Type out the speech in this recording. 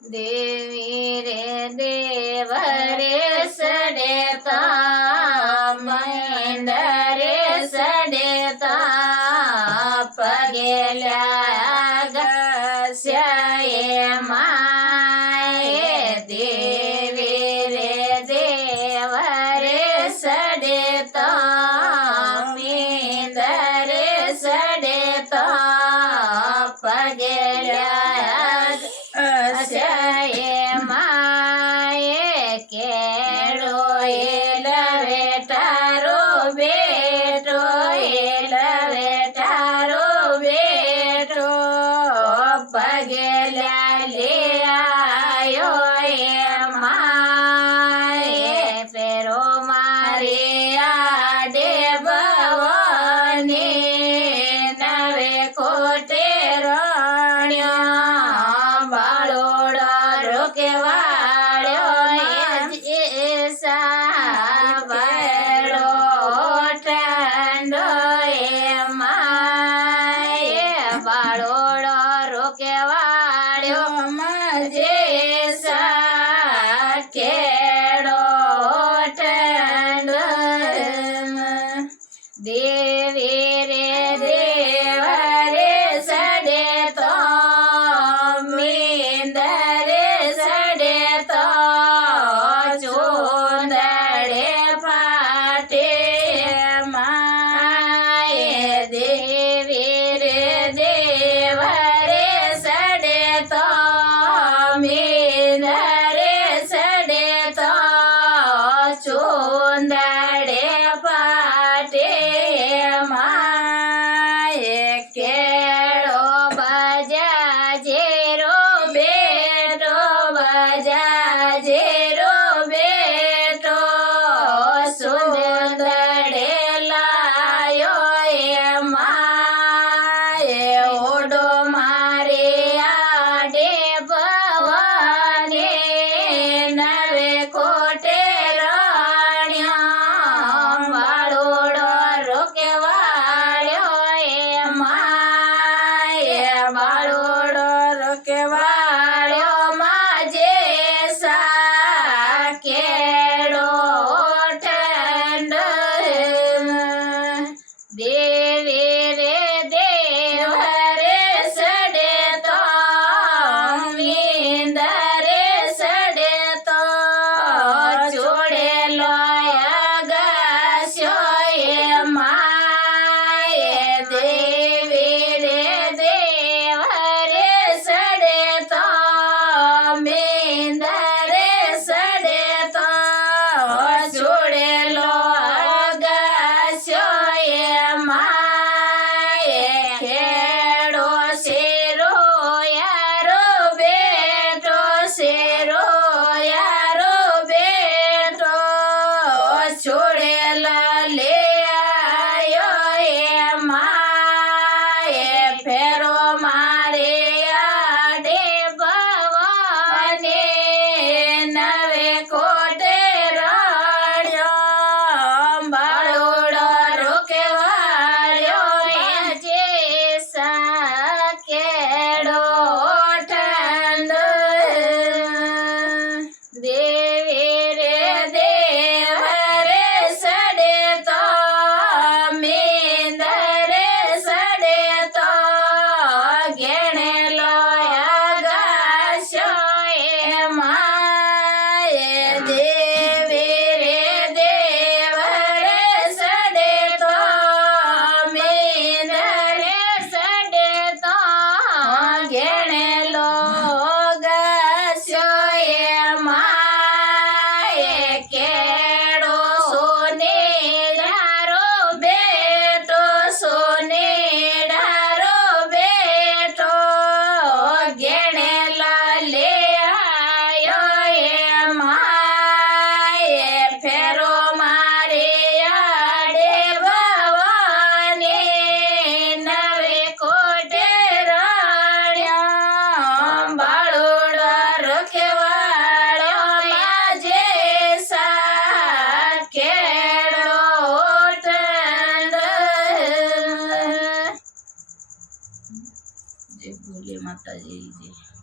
देवी रे देव रे सडेता महेंद्र रे सडेता पगेल्या गस्याये माये देवी रे देव रे सडेता महेंद्र रे सडेता पगेल्या अशये माये केळो एलवेटारो बेटो एलवेटारो बेटो पगेल्या लियायो ए माये फेरो मारे आडे भवानी नवे कोटे रण्यो बाळोडा रोके वाळ्यो एसा बाळो ठांडो ए माये बाळोडो रोके वाळ्यो मजेसा केळो ठांडो देवी रे देव रे सडेतो मेंदर रे सडेतो चोंदडे फाटे माये देवी रे देव रे सडेतो मेंदर रे सडेतो चोंदडे फाटे माये केळो बजा जेरो बेटो बजा जेरो बेटो सुंदरे लायो ए माये ओडो मारे आडे भवानी नवे कोटे रण्या वाळोडो रोके वाळ्यो ए माये वाळोडो रोके वाळ्यो